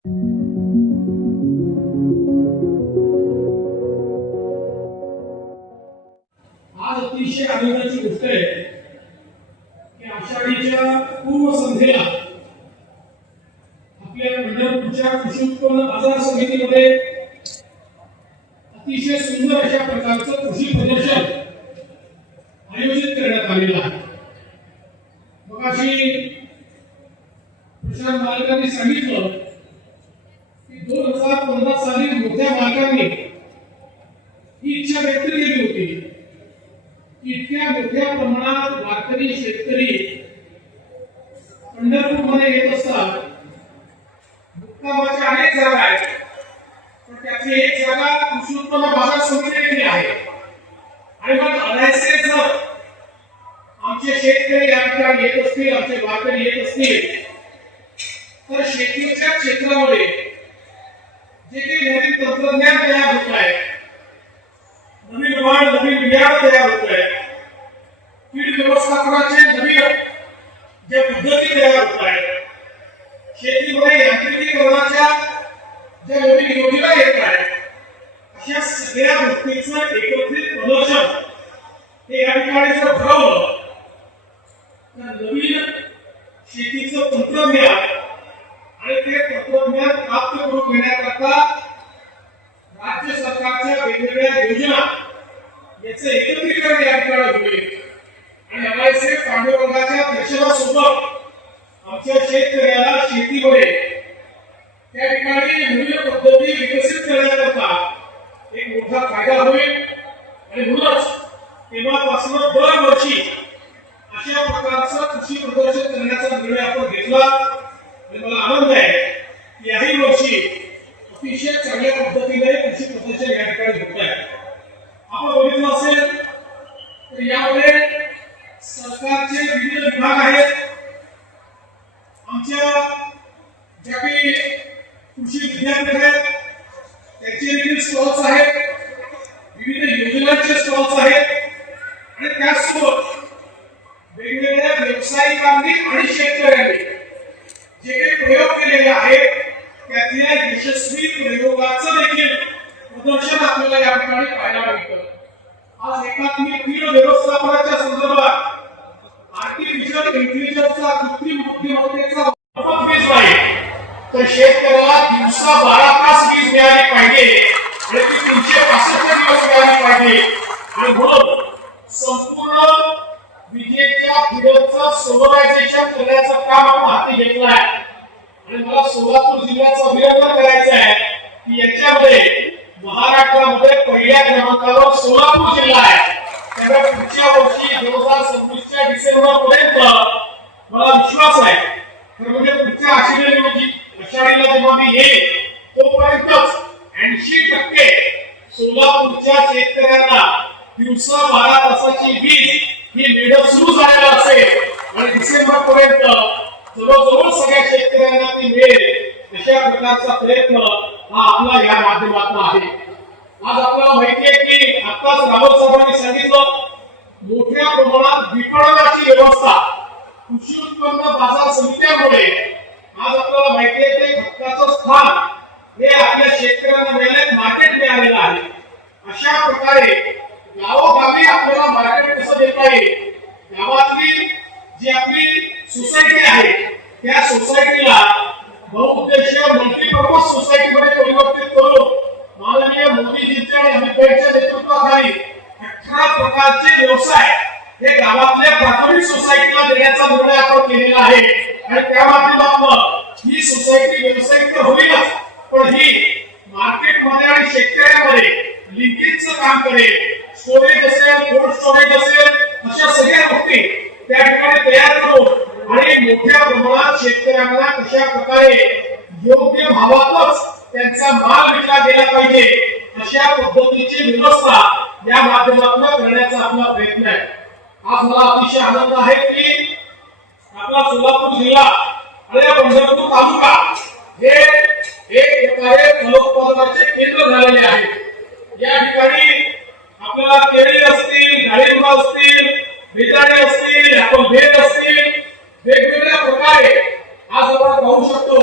आज अतिशय आनंदाची गोष्ट आहे की आषाढीच्या पूर्व संध्येला आपल्या पंढरपूरच्या कृषी उत्पन्न बाजार समितीमध्ये अतिशय सुंदर अशा प्रकारचं कृषी प्रदर्शन आयोजित करण्यात आलेलं आहे. मगाशी प्रशांत मालकांनी सांगितलं की दोन हजार पंधरा साली मोठ्या मालकांनी ही इच्छा व्यक्त केली होती की इतक्या मोठ्या प्रमाणात वारकरी शेतकरी. पंढरपूरमध्ये येत असतात मुक्कामाच्या अनेक जागा आहेत पण त्याची एक जागा कृषी उत्पन्न बाजार समितीने आहे. आणि मग अडायचे जर आमचे शेतकरी या ठिकाणी येत असतील आमचे वारकरी येत असतील तर शेतीच्या क्षेत्रामध्ये जे काही नवीन तंत्रज्ञान तयार होत आहे नवीन वाढ नवीन बियाणं तयार होत आहे कीड व्यवस्थापनाचे नवीन जे पद्धती तयार होत आहेत शेतीमध्ये यांत्रिकीकरणाच्या ज्या नवीन योजना येत आहेत या गोष्टीचं एकत्रित प्रदर्शन हे या ठिकाणी जर ठरवलं. तर नवीन शेतीचं तंत्रज्ञान आणि ते तंत्रज्ञान प्राप्त करून घेण्याकरता राज्य सरकारच्या वेगवेगळ्या योजना याचे एकत्रीकरण या ठिकाणी होईल. आणि एमआयसी पांडुरंगाच्या दर्शनासोबत आमच्या शेतकऱ्याला शेतीमध्ये त्या ठिकाणी नवीन पद्धती विकसित करण्याकरता मोठा फायदा होईल. आणि म्हणूनच तेव्हापासून दरवर्षी अशा प्रकारचं कृषी प्रदर्शन करण्याचा निर्णय आपण घेतला. आणि मला आनंद आहे की याही वर्षी अतिशय चांगल्या पद्धतीने कृषी प्रदर्शन या ठिकाणी होत आहे. आपण बघितलं असेल तर यामध्ये सरकारचे विविध विभाग आहेत. आमच्या ज्या काही कृषी विद्यापीठ आहेत त्यांचे देखील स्टॉल्स आहेत. मूल्याचे स्टॉल्स आहेत. आणि त्याचसोबत वेगवेगळ्या व्यावसायिकांनी आणि शेतकऱ्यांनी जे काही प्रयोग केलेले आहेत त्यातल्या यशस्वी प्रयोगाचं देखील प्रदर्शन आपल्याला या ठिकाणी पाहायला मिळतं. आज एकात्मिक कीड व्यवस्थापनाच्या संदर्भात आर्टिफिशियल इंटेलिजन्सचा कृत्रिम बुद्धिमत्तेचा मोफत वीज नाही तर शेतकऱ्याला दिवसा बारा तास वीज मिळाली पाहिजे आणि ती तीनशे पासष्ट दिवस मिळाली पाहिजे आणि म्हणून संपूर्ण विजेच्या फिडरचं सोलरायझेशन करण्याचं काम आपण हाती घेतलं आहे. आणि मला सोलापूर जिल्ह्याचं अभिनंदन करायचं आहे की याच्यामध्ये महाराष्ट्रामध्ये पहिल्या क्रमांकावर सोलापूर जिल्हा आहे. त्यामुळे पुढच्या वर्षी दोन हजार सव्वीसच्या डिसेंबर पर्यंत मला विश्वास आहे. तर म्हणजे पुढच्या आषाढी रोजी आषाढीला जेव्हा मी येईल तोपर्यंतच ऐंशी टक्के सोलापूरच्या शेतकऱ्यांना दिवसा बारा तासाची वीज ही मिळणं सुरू झालेला असेल. आणि डिसेंबर पर्यंत जवळजवळ सगळ्या शेतकऱ्यांना ती मिळेल अशा प्रकारचा प्रयत्न हा आपला या माध्यमातून आहे. आज आपल्याला माहिती आहे की आताच रावत साहेबांनी सांगितलं मोठ्या प्रमाणात विपणनाची व्यवस्था कृषी उत्पन्न बाजार समित्यामुळे. आज आपल्याला माहिती आहे की हक्काचं स्थान हे आपल्या शेतकऱ्यांना मिळाले मार्केट मिळालेलं आहे. अशा प्रकारे गावोगावी आपल्याला मार्केट कसं देता येईल? गावातली जी आपली सोसायटी आहे त्या सोसायटीला बहुउद्देशीय मल्टीपर्पज सोसायटीमध्ये परिवर्तित करून माननीय मोदीजींच्या आणि अमित भाईच्या नेतृत्वाखाली अठरा प्रकारचे व्यवसाय हे गावातल्या प्राथमिक सोसायटीला देण्याचा निर्णय आपण केलेला आहे. आणि त्या माध्यमातून ही सोसायटी व्यावसायिक तर होईलच पण ही मार्केटमध्ये आणि शेतकऱ्यामध्ये लिंकेजचं काम करेल. स्टोरेज असेल कोल्ड स्टोरेज असेल अशा सगळ्या गोष्टी त्या ठिकाणी तयार करून आणि मोठ्या प्रमाणात शेतकऱ्यांना कशा प्रकारे योग्य भावातच त्यांचा माल विकला गेला पाहिजे अशा पद्धतीची व्यवस्था या माध्यमातून करण्याचा आपला प्रयत्न आहे. आज मला अतिशय आनंद आहे की आपला सोलापूर जिल्हा आणि पंढरपूर तालुका हे एक प्रकारे फलोत्पादनाचे केंद्र झालेले आहे. या ठिकाणी आपल्याला केळी असतील डाळिंब असतील आपण भेट असतील वेगवेगळ्या प्रकारे आज आपण पाहू शकतो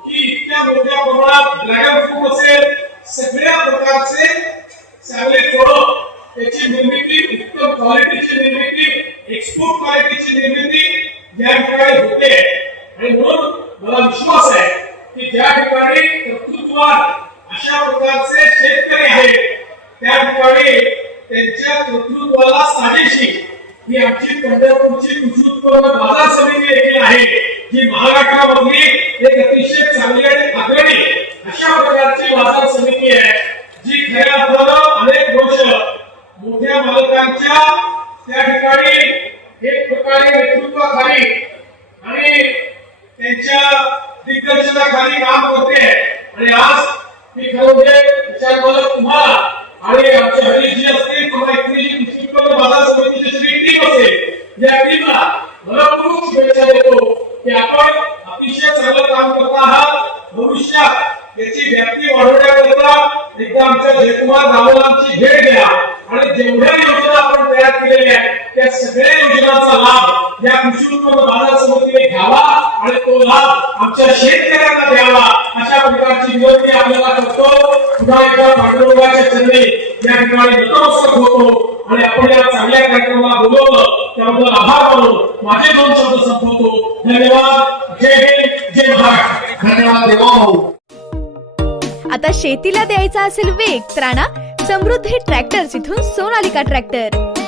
की इतक्या मोठ्या मोठ्या प्रमाणात ड्रॅगन फ्रूट असेल सगळ्या प्रकारचे चांगले फळं त्याची निर्मिती उत्तम क्वालिटीची निर्मिती एक्सपोर्ट क्वालिटीची निर्मिती या ठिकाणी होते. आणि म्हणून मला विश्वास आहे की ज्या ठिकाणी कर्तृत्वान अशा प्रकारचे शेतकरी आहेत त्या ठिकाणी त्यांच्या कर्तृत्वाला साजेशी ही आमची पंढरपूरची कृषी उत्पन्न बाजार समिती देखील आहे जी महाराष्ट्रामधली एक अतिशय चांगली आणि अग्रणी अशा प्रकारची बाजार समिती आहे जी खऱ्या अर्थानं अनेक वर्ष मोठ्या मालकांच्या त्या ठिकाणी एक प्रकारे नेतृत्वाखाली आणि त्यांच्या दिग्दर्शनाखाली काम करते आणि आज मी खरोखर विचार त्याच्यामुळे तुम्हाला आणि आमचे हरीशजी असतील किंवा इथली जी कृषी बाजार समितीची जी टीम असेल या टीमला मनपूर्वक शुभेच्छा देतो की आपण अतिशय चांगलं काम करता आहात. भविष्यात याची व्याप्ती वाढवण्याकरिता एकदा आमच्या जयकुमार रावलांची भेट घ्या आणि जेवढ्या योजना आपण तयार केलेल्या आहेत त्या सगळ्या योजनांचा लाभ या कृषी उत्पन्न बाजार समितीने घ्यावा आणि तो लाभ आमच्या शेतकऱ्यांना द्यावा. अशा प्रकारची विनंती आपल्याला करतो. पुन्हा एकदा पांडुरंगाच्या चरणी या ठिकाणी नतमस्तक होतो आणि आपण या चांगल्या कार्यक्रमाला बोलवलं. त्याबद्दल आभार मानून माझे दोन शब्द संपवतो. धन्यवाद. जय हिंद. जय महाराष्ट्र. धन्यवाद देवा भाऊ. आता शेतीला द्यायचा असेल वेग तर आणा समृद्धी ट्रॅक्टर्स इथून सोनालिका ट्रॅक्टर.